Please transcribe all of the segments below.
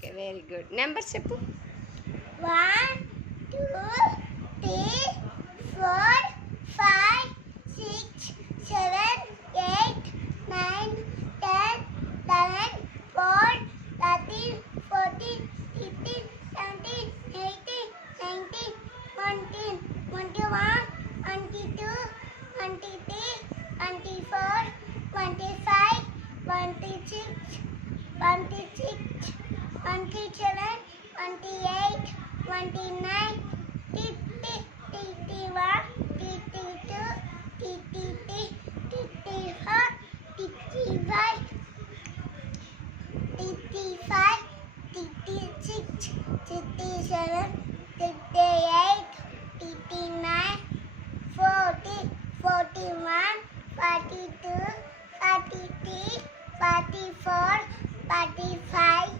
Okay very good. Number చెప్పు. 1 2 3 4 5 6 7 8 9 10 11 12 13 14 15 17 18 19 20 21 22 23 24 25 26 27 28 29 30 31 32 33 34 35 36 37 38 39 40 41 42 43 44 45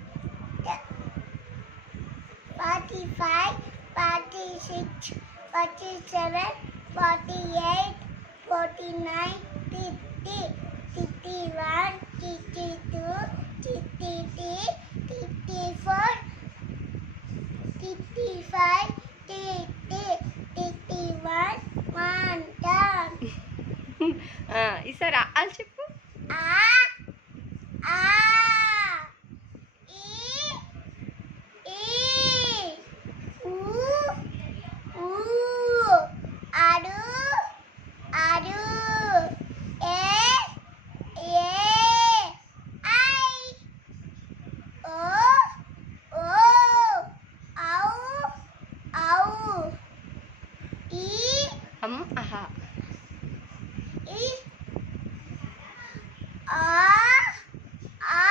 46 47 48 49 50 51 52 53 54 55 60 61 1 done. ఈసారి ఆలు చెప్పు. ఆ ఆ ఈ ఈ ఊ ఊ ఆడు ఆడు ఏ ఏ ఐ ఓ ఓ ఔ ఔ ఈ ఆహా. ఈ ఆ ఆ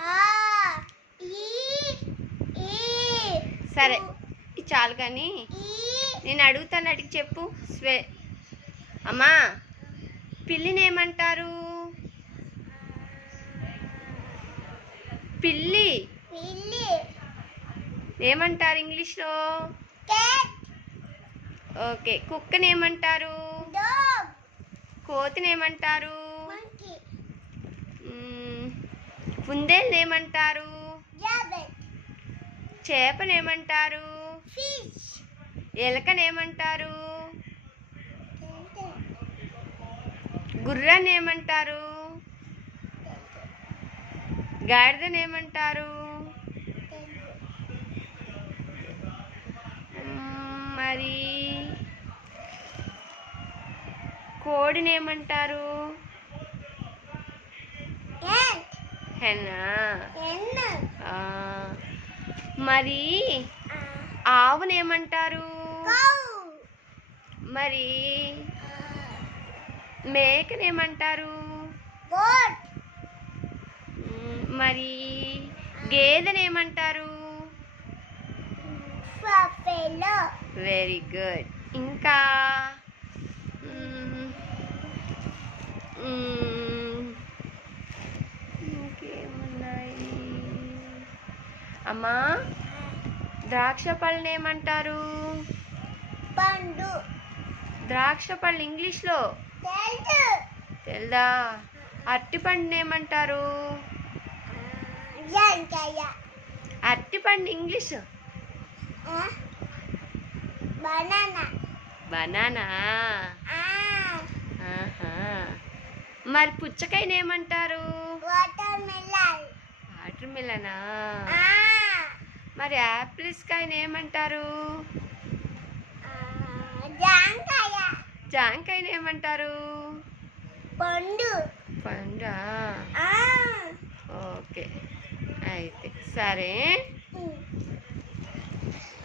ఆ ఈ ఈ సరే ఇది చాలు కానీ ఈ నేను అడుగుతాను, అడిగి చెప్పు. అమ్మా, పిల్లిని ఏమంటారు? పిల్లి పిల్లి ఏమంటారు ఇంగ్లీష్లో? cat okay. కుక్కని ఏమంటారు? dog కోతిని ఏమంటారు? monkey కుందేల్ని ఏమంటారు? rabbit చేపని ఏమంటారు? fish ఎలకని ఏమంటారు? గుర్రాన్ని ఏమంటారు? గాడిదని ఏమంటారు? మరి కోడిని ఏమంటారు? హెన్నా. మరి ఆవుని ఏమంటారు? మరి మేకని ఏమంటారు? మరి గేదెని ఏమంటారు? Very good. ఇంకా ఇంకేమున్నాయి అమ్మా? ద్రాక్ష పళ్ళని ఏమంటారు? పండు ద్రాక్ష పళ్ళు ఇంగ్లీష్లో తెలుదా? అరటి పండుని ఏమంటారు? అరటి పండు ఇంగ్లీష్ బనానా బనానా. మరి పుచ్చకాయని ఏమంటారు? వాటర్ మిలన్ వాటర్ మిలనా. మరి యాపిల్స్ కాయని ఏమంటారు? జాంకాయ జాంకాయని ఏమంటారు? పండు పండా. ఓకే అయితే సరే.